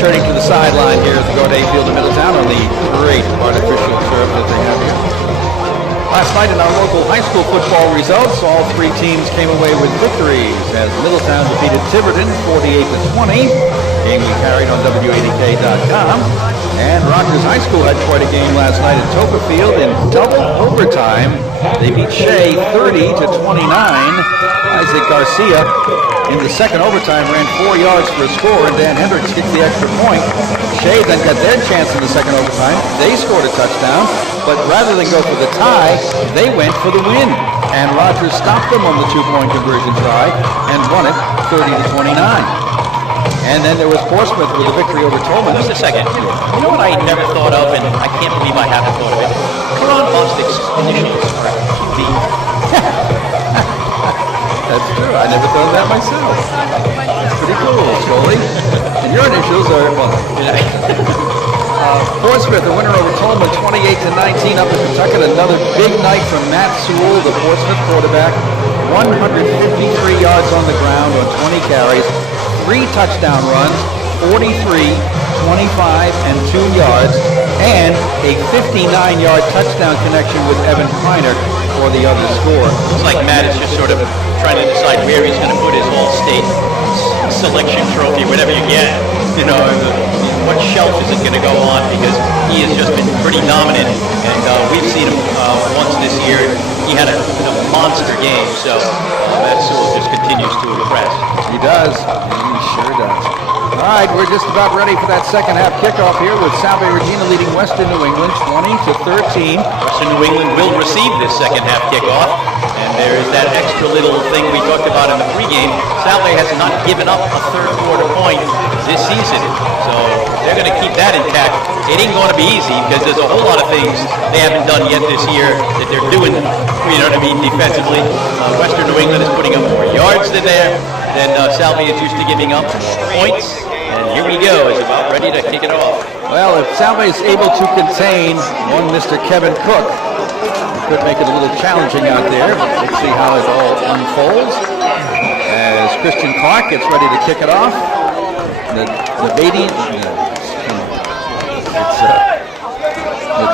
returning to the sideline here at the Gaudet Field in Middletown on the great artificial turf that they have here. Last night in our local high school football results, all three teams came away with victories as Middletown defeated Tiverton 48-20, game we carried on W80K.com. And Rogers High School had quite a game last night at Topeka Field in double overtime. They beat Shea 30-29. Isaac Garcia in the second overtime ran 4 yards for a score, and Dan Hendricks kicked the extra point. Shea then got their chance in the second overtime. They scored a touchdown, but rather than go for the tie, they went for the win. And Rogers stopped them on the 2-point conversion try and won it 30-29. And then there was Portsmouth with a victory over Tolman. Just a second. You know what I never thought of, and I can't believe I haven't thought of it? Karan Bostic's initials are QB. That's true. I never thought of that myself. That's pretty cool, Scully. And your initials are, well, Portsmouth, the winner over Tolman, 28-19 up in Kentucky. Another big night from Matt Sewell, the Portsmouth quarterback. 153 yards on the ground on 20 carries. 3 touchdown runs, 43, 25, and 2 yards, and a 59-yard touchdown connection with Evan Kreiner for the other score. It's like Matt is just sort of trying to decide where he's going to put his All-State selection trophy, whatever you get. You know, what shelf is it going to go on? Because he has just been pretty dominant, and we've seen him once this year. He had a monster game, so Matt Sewell just continues to impress. He does. He sure does. All right, we're just about ready for that second half kickoff here with Salve Regina leading Western New England 20-13. Western New England will receive this second half kickoff, and there is that extra little thing we talked about in the pregame. Salve has not given up a third quarter point this season, so they're going to keep that intact. It ain't going to be easy because there's a whole lot of things they haven't done yet this year that they're doing, you know what I mean, defensively. Western New England is putting up more yards than Salve is used to giving up points. And here we go, it's about ready to kick it off. Well, if Salve is able to contain one Mr. Kevin Cook, it could make it a little challenging out there. Let's see how it all unfolds. As Christian Clark gets ready to kick it off. The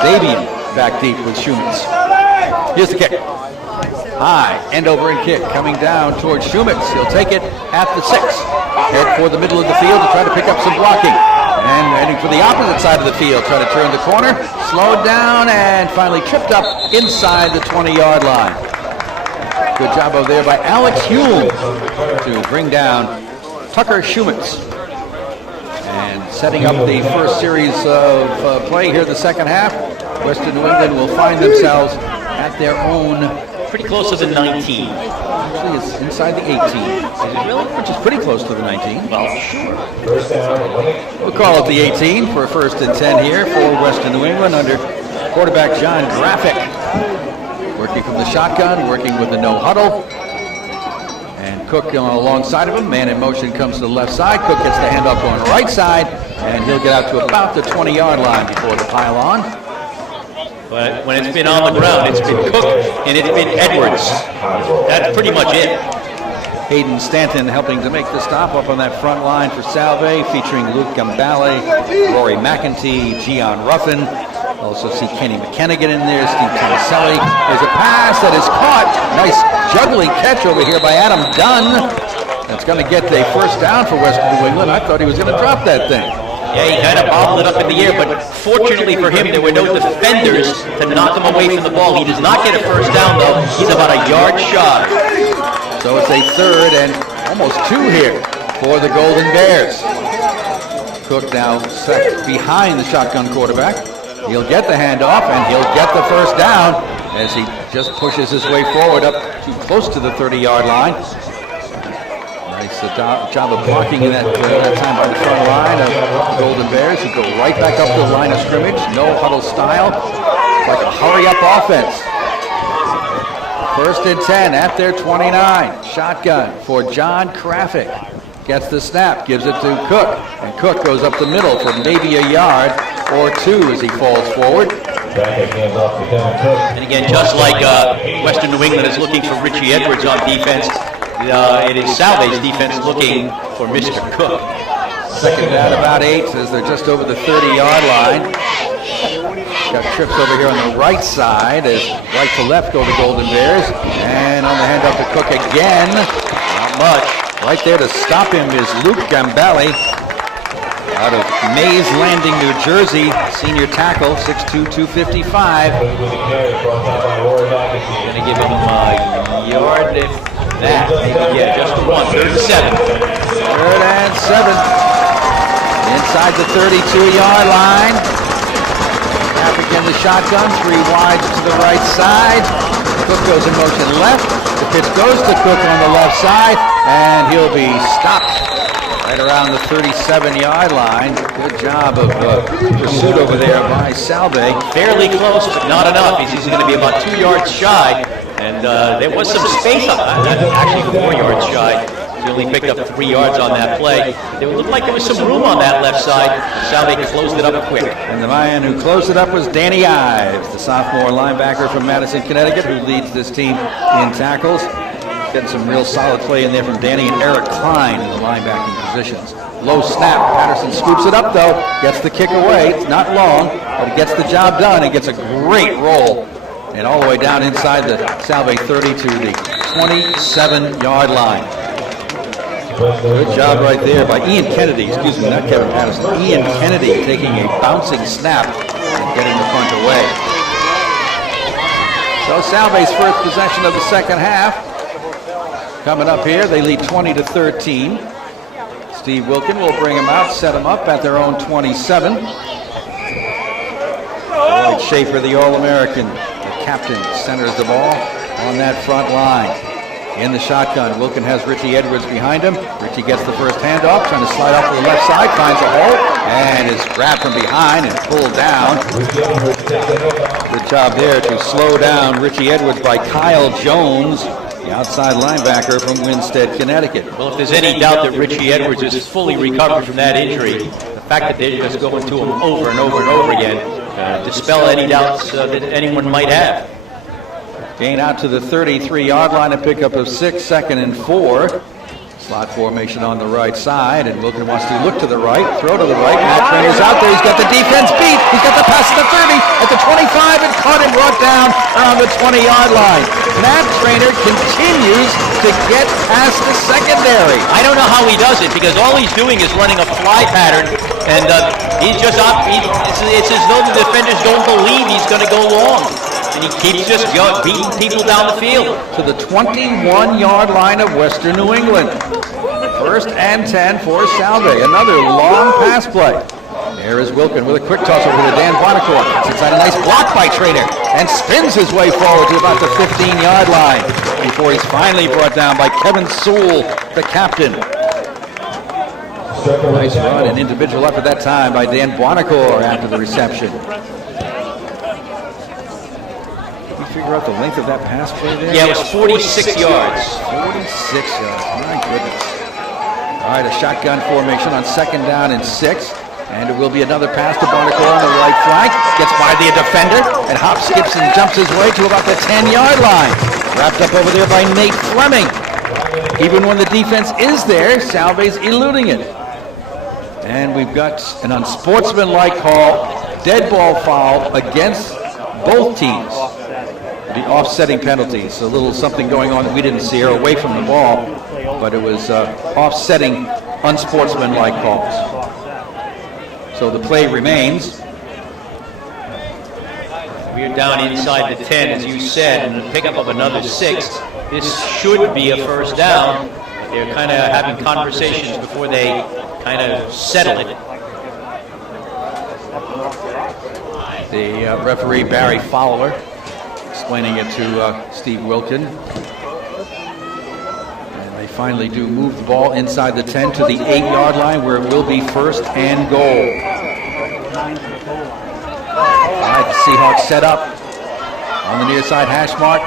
Davian back deep with Schumitz. Here's the kick. High, end over and kick coming down towards Schumitz. He'll take it at the 6. Head for the middle of the field to try to pick up some blocking. And heading for the opposite side of the field, trying to turn the corner. Slowed down and finally tripped up inside the 20-yard line. Good job over there by Alex Hume to bring down Tucker Schumitz. And setting up the first series of play here the second half. Western New England will find themselves at their own. Pretty close to the 19. Actually, it's inside the 18. Is it really? Which is pretty close to the 19. Well, sure. We'll call it the 18 for first and 10 here for Western New England under quarterback John Graphic. Working from the shotgun, working with the no huddle. And Cook alongside of him. Man in motion comes to the left side. Cook gets the handoff going right side, and he'll get out to about the 20-yard line before the pylon. But when it's been on the ground, it's been Cook and it's been Edwards. That's pretty much it. Hayden Stanton helping to make the stop up on that front line for Salve, featuring Luke Gambale, Rory McEntee, Gian Ruffin. Also see Kenny McKenna get in there, Steve Tomaselli. There's a pass that is caught. Nice juggling catch over here by Adam Dunn. That's going to get a first down for Western New England. I thought he was going to drop that thing. Yeah, he kind of bobbled it up in the air, but fortunately for him, there were no defenders to knock him away from the ball. He does not get a first down, though. He's about a yard shy. So it's a third and almost 2 here for the Golden Bears. Cook now set behind the shotgun quarterback. He'll get the handoff, and he'll get the first down as he just pushes his way forward up too close to the 30-yard line. Nice job of blocking in that time by the front line of the Golden Bears. He go right back up to the line of scrimmage. No huddle style. It's like a hurry-up offense. First and 10 at their 29. Shotgun for John Graphic. Gets the snap, gives it to Cook. And Cook goes up the middle for maybe a yard or 2 as he falls forward. And again, just like Western New England is looking for Richie Edwards on defense, it is Salve's defense looking for Mr. Cook. Second down, about 8, as they're just over the 30-yard line. Got trips over here on the right side as right to left go the Golden Bears. And on the handoff to Cook again. Not much. Right there to stop him is Luke Gambale out of Mays Landing, New Jersey. Senior tackle, 6'2", 255. Going to give him a yard if that. Maybe, yeah, just one. 3rd and 7. 3rd and 7. Inside the 32-yard line. Again, the shotgun, 3 wides to the right side. Cook goes in motion left. The pitch goes to Cook on the left side, and he'll be stopped right around the 37-yard line. Good job of pursuit over there by Salve. Fairly close, but not enough. He's going to be about 2 yards shy, and there was some space on that. Actually, 4 yards shy. He only picked up 3 yards on that play. It looked like there was some room on that left side. Salve closed it up quick. And the man who closed it up was Danny Ives, the sophomore linebacker from Madison, Connecticut, who leads this team in tackles. Getting some real solid play in there from Danny and Eric Klein in the linebacking positions. Low snap. Patterson scoops it up, though. Gets the kick away. It's not long, but it gets the job done. It gets a great roll. And all the way down inside the Salve 30 to the 27-yard line. Good job right there by Ian Kennedy, excuse me, not Kevin Patterson. Ian Kennedy taking a bouncing snap and getting the punt away. So Salve's first possession of the second half. Coming up here, they lead 20-13. Steve Wilkin will bring them out, set them up at their own 27. Lloyd Schaefer, the All-American, the captain, centers the ball on that front line. In the shotgun, Wilkin has Richie Edwards behind him. Richie gets the first handoff, trying to slide off to the left side, finds a hole, and is grabbed from behind and pulled down. Good job there to slow down Richie Edwards by Kyle Jones, the outside linebacker from Winstead, Connecticut. Well, if there's any doubt that Richie Edwards is fully recovered from that injury, the fact that they're just going to him over and over and over again dispel any doubts that anyone might have. Gain out to the 33-yard line, a pickup of 6, 2nd and 4. Slot formation on the right side, and Wilkin wants to look to the right, throw to the right. Matt Trainer's out there. He's got the defense beat. He's got the pass at the 30, at the 25, and caught him brought down around the 20-yard line. Matt Trainer continues to get past the secondary. I don't know how he does it, because all he's doing is running a fly pattern, and he's just it's as though the defenders don't believe he's going to go long. And he keeps just beating people down the field. To the 21-yard line of Western New England. 1st and 10 for Salve. Another long pass play. There is Wilkin with a quick toss over to Dan Bonacore. Gets inside a nice block by Trainer and spins his way forward to about the 15-yard line before he's finally brought down by Kevin Sewell, the captain. Nice run and individual effort that time by Dan Bonacore after the reception. Figure out the length of that pass play there? Yeah, it was 46 yards. 46 yards, my goodness. All right, a shotgun formation on 2nd down and 6. And it will be another pass to Bonacore on the right flank. Gets by the defender and hops, skips, and jumps his way to about the 10-yard line. Wrapped up over there by Nate Fleming. Even when the defense is there, Salve's eluding it. And we've got an unsportsmanlike call, dead ball foul against both teams. The offsetting penalties, a little something going on that we didn't see, or away from the ball, but it was offsetting unsportsmanlike calls. So the play remains. We are down inside the 10, as you said, and a pickup of another 6. This should be a first down. They're kind of having conversations before they kind of settle it. The referee, Barry Fowler, explaining it to Steve Wilkin. And they finally do move the ball inside the 10 to the 8-yard line, where it will be 1st and goal. All right, the Seahawks set up on the near side hash mark.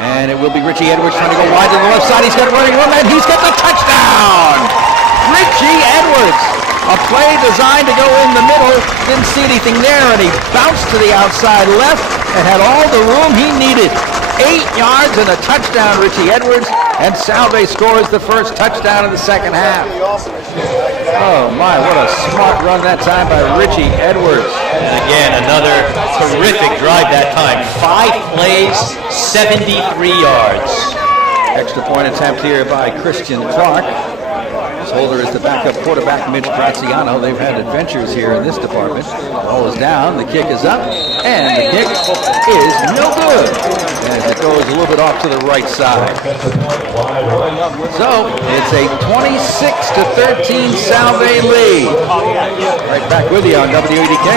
And it will be Richie Edwards trying to go wide to the left side. He's got running room, and he's got the touchdown! Richie Edwards! A play designed to go in the middle, didn't see anything there, and he bounced to the outside left and had all the room he needed. 8 yards and a touchdown, Richie Edwards. And Salve scores the first touchdown of the second half. Oh my, what a smart run that time by Richie Edwards. And again, another terrific drive that time. 5 plays, 73 yards. Extra point attempt here by Christian Clark. His holder is the backup quarterback, Mitch Graziano. They've had adventures here in this department. Ball is down, the kick is up, and the kick is no good. As it goes a little bit off to the right side. So it's a 26-13 Salve lead. Right back with you on WADK,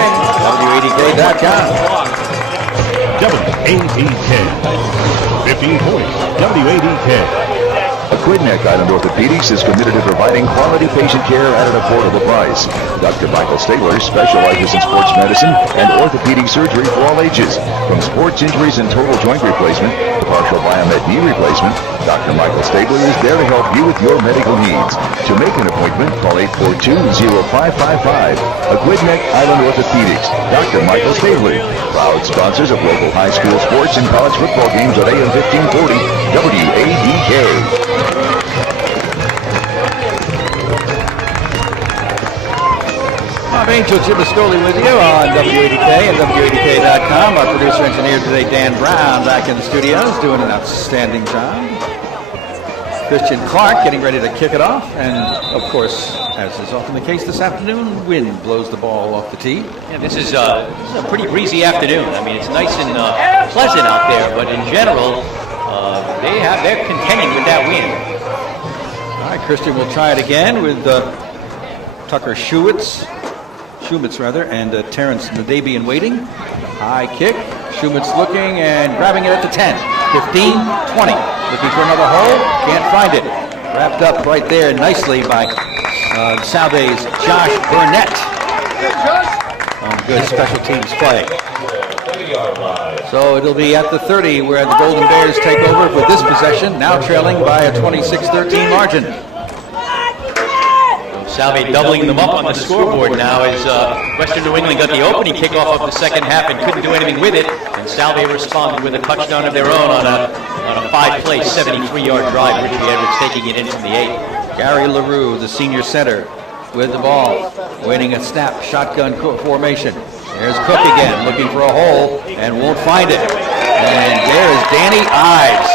WADK.com. WADK. 15 points. WADK. Aquidneck Island Orthopedics is committed to providing quality patient care at an affordable price. Dr. Michael Stabler specializes in sports medicine and orthopedic surgery for all ages. From sports injuries and total joint replacement to partial biomed knee replacement, Dr. Michael Stabler is there to help you with your medical needs. To make an appointment, call 842-0555. Aquidneck Island Orthopedics. Dr. Michael Stabler. Proud sponsors of local high school sports and college football games at AM 1540 WADK. Bob Angel, Jim Ascoli with you on WADK and WADK.com. Our producer engineer today, Dan Brown, back in the studios, doing an outstanding job. Christian Clark getting ready to kick it off. And, of course, as is often the case this afternoon, wind blows the ball off the tee. Yeah, this is a pretty breezy afternoon. I mean, it's nice and pleasant out there, but in general, they're contending with that wind. All right, Christian will try it again with Tucker Schmitz, and Terrence Nadabian waiting. High kick. Schmitz looking and grabbing it at the 10, 15, 20. Looking for another hole. Can't find it. Wrapped up right there nicely by Salve's Josh Burnett. Good special teams play. So it'll be at the 30 where the Golden Bears take over with this possession, now trailing by a 26-13 margin. Salve doubling them up on the scoreboard now as Western New England got the opening kickoff of the second half and couldn't do anything with it. And Salve responded with a touchdown of their own on a 5-play, 73-yard drive. Richie Edwards taking it in from the 8. Gary LaRue, the senior center, with the ball, waiting a snap, shotgun formation. There's Cook again, looking for a hole, and won't find it. And there is Danny Ives.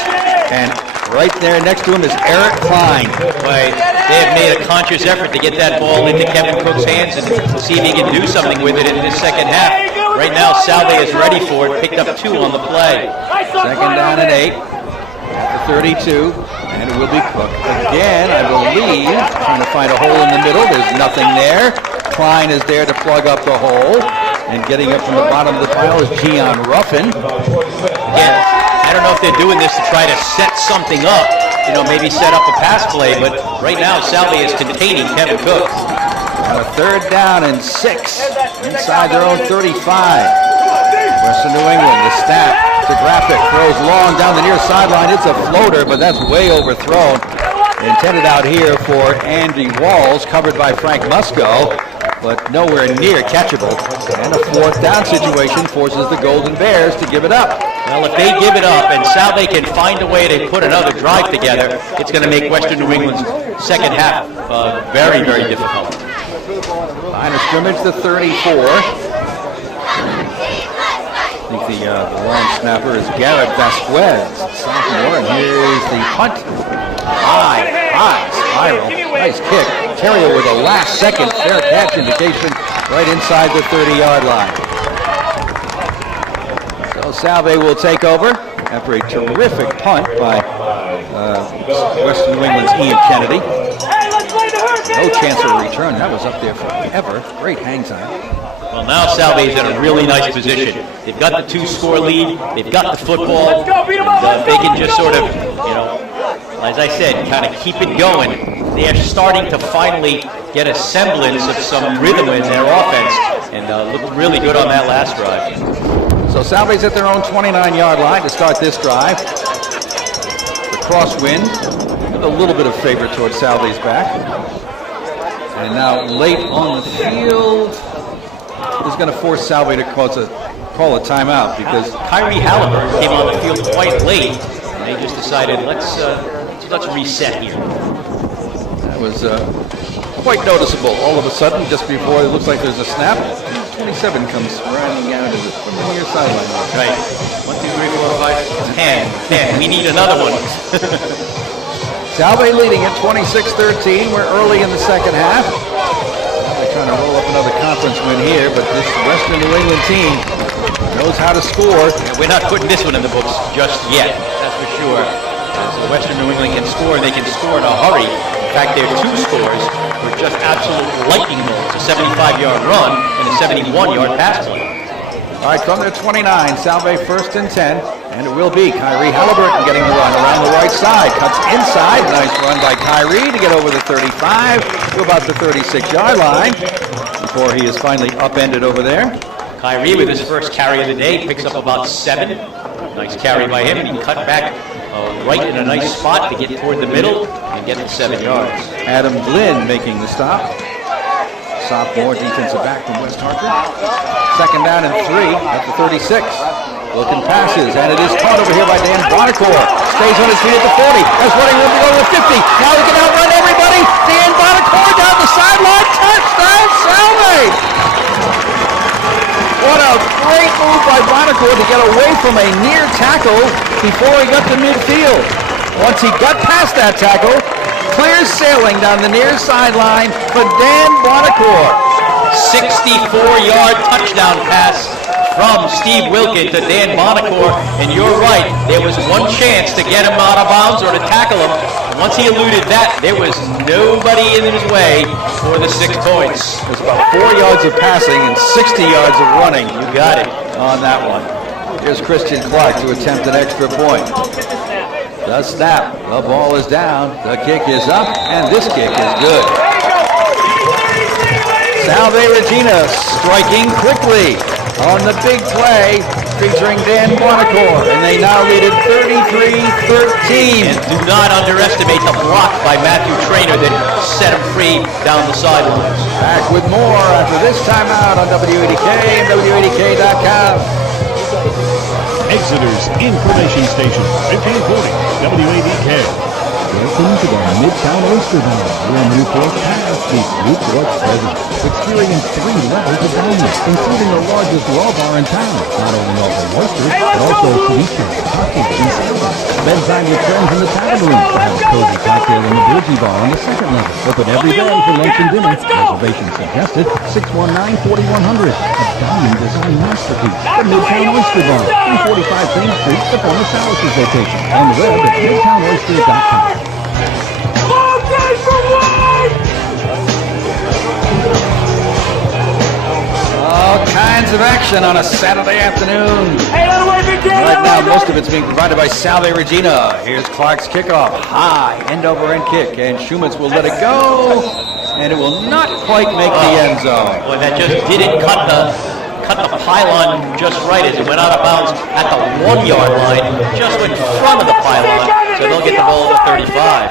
And right there next to him is Eric Klein. Boy, they have made a conscious effort to get that ball into Kevin Cook's hands and see if he can do something with it in this second half. Right now, Salve is ready for it, picked up 2 on the play. Second down and 8 at the 32, and it will be Cook again, I believe, trying to find a hole in the middle. There's nothing there. Klein is there to plug up the hole, and getting up from the bottom of the pile is Gian Ruffin. Again, I don't know if they're doing this to try to set something up, maybe set up a pass play, but right now Salve is containing Kevin Cook. On a third down and 6 inside their own 35. Western New England, the snap to Graphic, throws long down the near sideline. It's a floater, but that's way overthrown. Intended out here for Andy Walls, covered by Frank Musco, but nowhere near catchable. And a fourth down situation forces the Golden Bears to give it up. Well, if they give it up and Salve can find a way to put another drive together, it's going to make Western New England's second half very, very difficult. Line of scrimmage, the 34. I think the long snapper is Garrett Vasquez, sophomore, and here's the punt. High spiral, nice kick. Terrio with a last-second fair catch indication right inside the 30-yard line. So Salve will take over after a terrific punt by Western New England's Ian Kennedy. No chance of a return. That was up there forever. Great hang time. Well, now Salve is in a really nice position. They've got the 2-score lead. They've got the football. And, they can just sort of, as I said, kind of keep it going. They are starting to finally get a semblance of some rhythm in their offense and looked really good on that last drive. So Salve's at their own 29-yard line to start this drive. The crosswind with a little bit of favor towards Salve's back. And now late on the field is going to force Salve to call a timeout because Kyrie Halliburton came on the field quite late, and they just decided let's let's reset here. That was quite noticeable. All of a sudden, just before it looks like there's a snap, 27 comes running out from the near sideline. Right. 1, 2, 3, 4, 5, 10. We need another one. Salve leading at 26-13. We're early in the second half. They're trying to roll up another conference win here, but this Western New England team knows how to score. We're not putting this one in the books just yet, that's for sure. So Western New England can score, and they can score in a hurry. In fact, their 2 scores were just absolute lightning bolts, a 75-yard run and a 71-yard pass play. All right, from their 29, Salve first and 10, and it will be Kyrie Halliburton getting the run around the right side. Cuts inside, nice run by Kyrie to get over the 35 to about the 36-yard line before he is finally upended over there. Kyrie with his first carry of the day picks up about 7. Nice carry by him. He cut back right in a nice spot to get toward the middle and get to 7 yards. Adam Glynn making the stop. Sophomore defensive back from West Hartford. Second down and 3 at the 36. Looking passes, and it is caught over here by Dan Bonacore. Stays on his feet at the 40. Has running room to go to the 50. Now he can outrun everybody. Dan Bonacore down the sideline. Touchdown, Salve! What a great move by Bonacore to get away from a near tackle before he got to midfield. Once he got past that tackle, clear sailing down the near sideline for Dan Bonacore. 64-yard touchdown pass from Steve Wilkin to Dan Bonacore, and you're right, there was one chance to get him out of bounds or to tackle him. Once he eluded that, there was nobody in his way for the 6 points. There's about 4 yards of passing and 60 yards of running. You got it. On that one. Here's Christian Clark to attempt an extra point. The snap, the ball is down, the kick is up, and this kick is good. Salve Regina striking quickly on the big play featuring Dan Bonacore, and they now lead at 33-13. And do not underestimate the block by Matthew Traynor that set him free down the sidelines. Back with more after this timeout on WADK and WADK.com. Exeter's information station, 1540 WADK. Welcome to the Midtown Oyster Bowl, where Newport has the Newport present. Experience 3 levels of value, including the largest raw bar in town. Not only offer oysters, but also ceviche, cocktails, and salads. Bedside with friends in the tavern room to have a cozy cocktail in the Bridgie Bar on the 2nd level. Open every day for lunch and dinner. Reservations suggested, 619-4100. A dining design masterpiece. The Midtown Oyster Bar, 345 Queen Street, the former Sallis's location. On the web at midtownoysters.com. All kinds of action on a Saturday afternoon. Right now, most of it's being provided by Salve Regina. Here's Clark's kickoff. High, end-over-end kick, and Schumitz will let it go, and it will not quite make the end zone. Boy, that just didn't cut the pylon just right as it went out of bounds at the 1-yard line, just in front of the pylon, so they'll get the ball at the 35.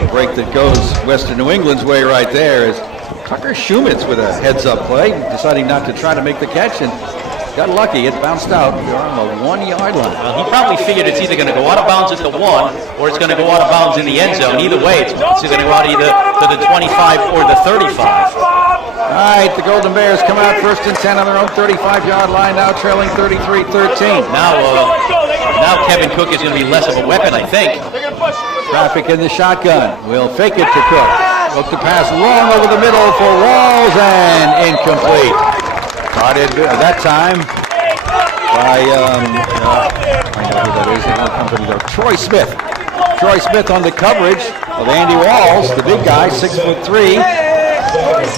The break that goes Western New England's way right there is Tucker Schumitz with a heads-up play, deciding not to try to make the catch, and got lucky. It bounced out on the 1-yard line. Well, he probably figured it's either going to go out of bounds at the 1 or it's going to go out of bounds in the end zone. Either way, it's going to go out either to the 25 or the 35. All right, the Golden Bears come out first and 10 on their own 35-yard line, now trailing 33-13. Now Kevin Cook is going to be less of a weapon, I think. Traffic in the shotgun. We'll fake it to Cook. Look to pass long over the middle for Walls, and incomplete. Caught it that time by, I know who that is, the company though. Troy Smith. Troy Smith on the coverage of Andy Walls, the big guy, 6'3". Troy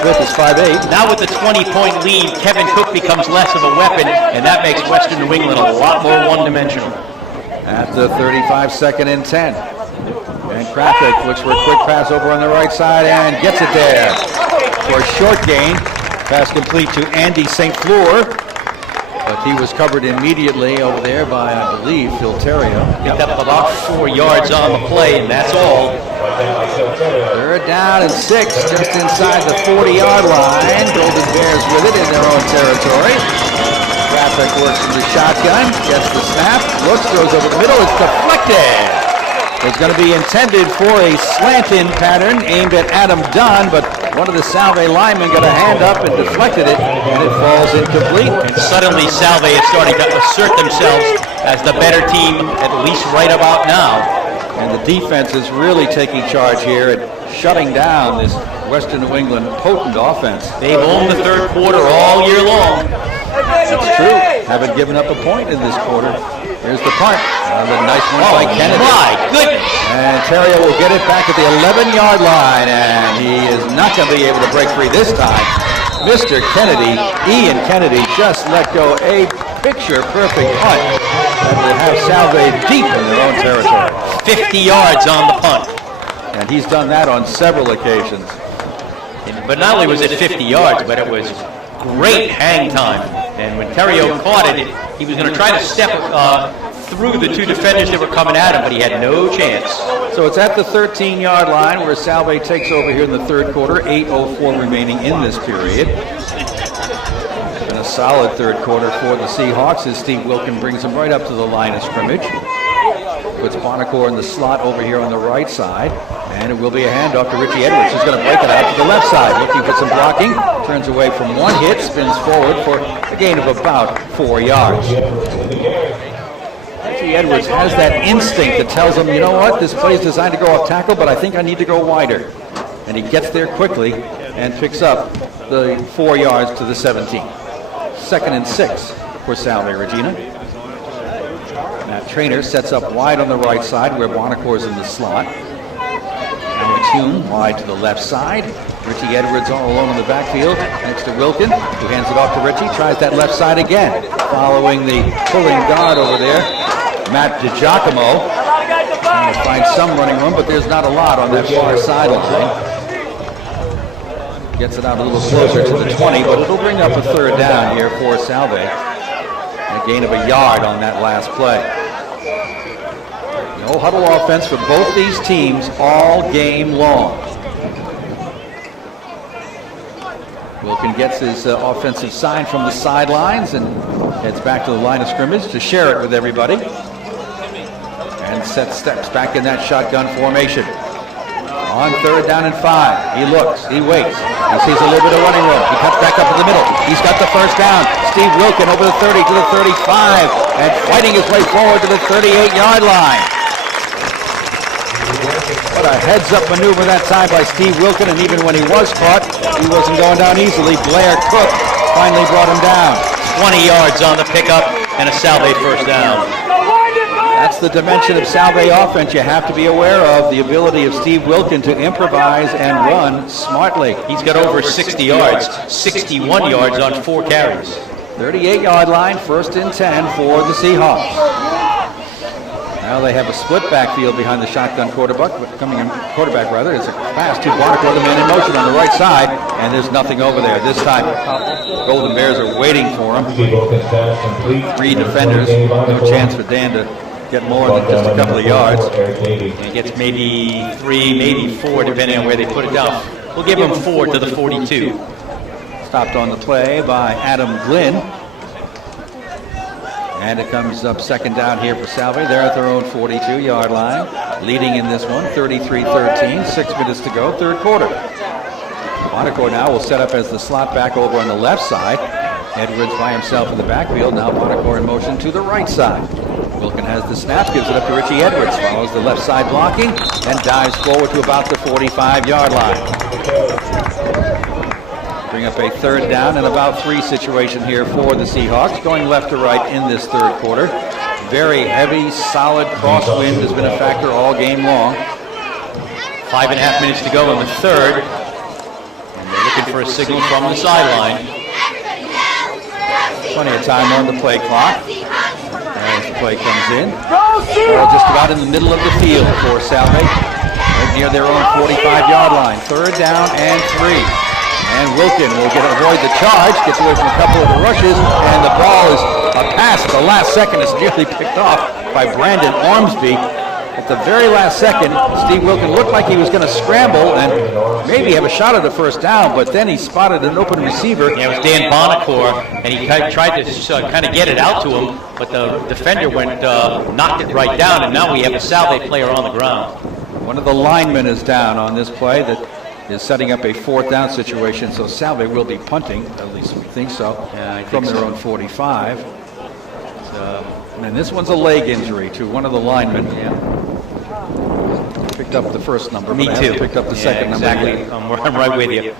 Smith is 5'8". Now with the 20-point lead, Kevin Cook becomes less of a weapon, and that makes Western New England a lot more one-dimensional. At the 35, second and 10. And Krafik looks for a quick pass over on the right side and gets it there for a short gain. Pass complete to Andy St. Fleur, but he was covered immediately over there by, I believe, Phil Terrio. Picked up about 4 yards on the play, and that's all. They're down and 6 just inside the 40-yard line. Golden Bears with it in their own territory. Krafik works in the shotgun, gets the snap, looks, throws over the middle, it's deflected. is going to be intended for a slant-in pattern aimed at Adam Dunn, but one of the Salve linemen got a hand up and deflected it, and it falls incomplete. And suddenly Salve is starting to assert themselves as the better team, at least right about now. And the defense is really taking charge here and shutting down this Western New England potent offense. They've owned the third quarter all year long. It's true. Haven't given up a point in this quarter. Here's the punt. Another nice one by Kennedy. My goodness. And Terrio will get it back at the 11-yard line, and he is not going to be able to break free this time. Mr. Kennedy, Ian Kennedy, just let go a picture-perfect punt that will have Salve deep in their own territory. 50 yards on the punt. And he's done that on several occasions. But not only was it 50 yards, but it was great hang time. And when Terrio caught it, he was going to try to step through the two defenders that were coming at him, but he had no chance. So it's at the 13-yard line where Salve takes over here in the third quarter. 8:04 remaining in this period. And a solid third quarter for the Seahawks as Steve Wilkin brings them right up to the line of scrimmage. Puts Bonacore in the slot over here on the right side. And it will be a handoff to Richie Edwards, who's going to break it out to the left side. Looking for some blocking. Turns away from one hit, spins forward for a gain of about 4 yards. Richie Edwards has that instinct that tells him, you know what, this play is designed to go off tackle, but I think I need to go wider. And he gets there quickly and picks up the 4 yards to the 17. 2nd and 6 for Salve, Regina. Matt Trainer sets up wide on the right side where Bonacore's in the slot. Alex Hume wide to the left side. Richie Edwards all alone in the backfield next to Wilkin, who hands it off to Richie. Tries that left side again. Following the pulling guard over there, Matt DiGiacomo. Trying to find some running room, but there's not a lot on that far sideline. Gets it out a little closer to the 20, but it'll bring up a third down here for Salve. A gain of a yard on that last play. No huddle offense for both these teams all game long. Wilkin gets his offensive sign from the sidelines and heads back to the line of scrimmage to share it with everybody. And steps back in that shotgun formation. On 3rd down and 5. He looks, he waits. He sees a little bit of running room. He cuts back up to the middle. He's got the first down. Steve Wilkin over the 30 to the 35 and fighting his way forward to the 38-yard line. What a heads-up maneuver that time by Steve Wilkin, and even when he was caught, he wasn't going down easily. Blair Cook finally brought him down. 20 yards on the pickup and a Salve first down. That's the dimension of Salve offense you have to be aware of, the ability of Steve Wilkin to improvise and run smartly. He's got over 60 yards, 61 yards on 4 carries. 38-yard line, 1st and 10 for the Seahawks. Now they have a split backfield behind the shotgun quarterback. It's a pass to Bonacore, the man in motion on the right side, and there's nothing over there. This time, Golden Bears are waiting for him. 3 defenders, no chance for Dan to get more than just a couple of yards. And he gets maybe 3, maybe 4, depending on where they put it down. We'll give him 4 to the 42. Stopped on the play by Adam Glynn. And it comes up 2nd down here for Salve. They're at their own 42-yard line. Leading in this one, 33-13. 6 minutes to go, 3rd quarter. Bonacore now will set up as the slot back over on the left side. Edwards by himself in the backfield. Now Bonacore in motion to the right side. Wilkin has the snap, gives it up to Richie Edwards. Follows the left side blocking and dives forward to about the 45-yard line. Bring up a 3rd down and about 3 situation here for the Seahawks. Going left to right in this 3rd quarter. Very heavy, solid crosswind has been a factor all game long. 5.5 minutes to go in the 3rd. And they're looking for a signal from the sideline. Plenty of time on the play clock. As the play comes in. Ball just about in the middle of the field for Salve. Right near their own 45-yard line. 3rd down and 3. And Wilkin will avoid the charge, gets away from a couple of the rushes, and the ball is a pass at the last second. It's nearly picked off by Brandon Ormsby. At the very last second, Steve Wilkin looked like he was going to scramble and maybe have a shot at the first down, but then he spotted an open receiver. Yeah, it was Dan Bonacore, and he tried to kind of get it out to him, but the defender knocked it right down, and now we have a Salve player on the ground. One of the linemen is down on this play that is setting up a fourth down situation, so Salve will be punting, at least we think so, from their own 45. And this one's a leg injury to one of the linemen. Picked up the first number, Me but I too. haven't picked up the second number. Exactly. I'm right with you.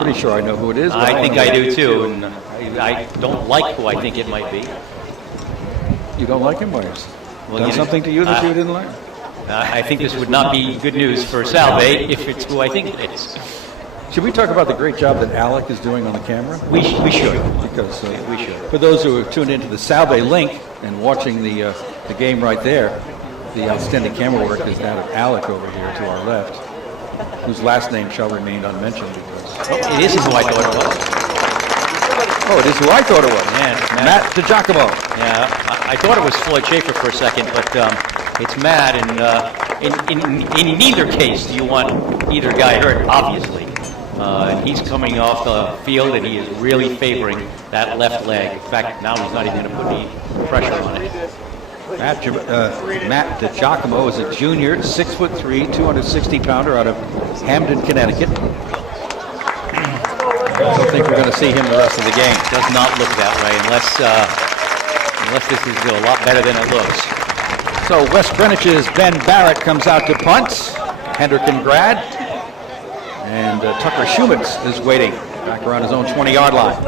Pretty sure I know who it is. I think I do too, and I don't like who I think it might be. You don't like him, Myers? Well, Done you- something to you that you didn't like? I think this would not be good news for Salve if it's who I think it is. Should we talk about the great job that Alec is doing on the camera? We should. Because We should. for those who have tuned into the Salve link and watching the game right there, the outstanding camera work is that of Alec over here to our left, whose last name shall remain unmentioned because... It is who I thought it was. Oh, it is who I thought it was. Yeah, Matt DiGiacomo. Yeah, I thought it was Floyd Schaefer for a second, but it's Matt, and in neither case do you want either guy hurt, obviously. And he's coming off the field, and he is really favoring that left leg. In fact, now he's not even going to put any pressure on it. Matt DiGiacomo is a junior, 6'3", 260-pounder out of Hamden, Connecticut. I don't think we're going to see him the rest of the game. Does not look that way unless this is a lot better than it looks. So West Greenwich's Ben Barrett comes out to punt. Hendricken grad. And Tucker Schumans is waiting back around his own 20-yard line.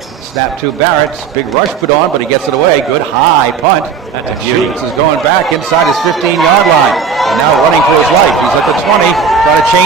Snap to Barrett. Big rush put on, but he gets it away. Good high punt. That's a beauty. Schumans is going back inside his 15-yard line. And now running for his life. He's at the 20, trying to change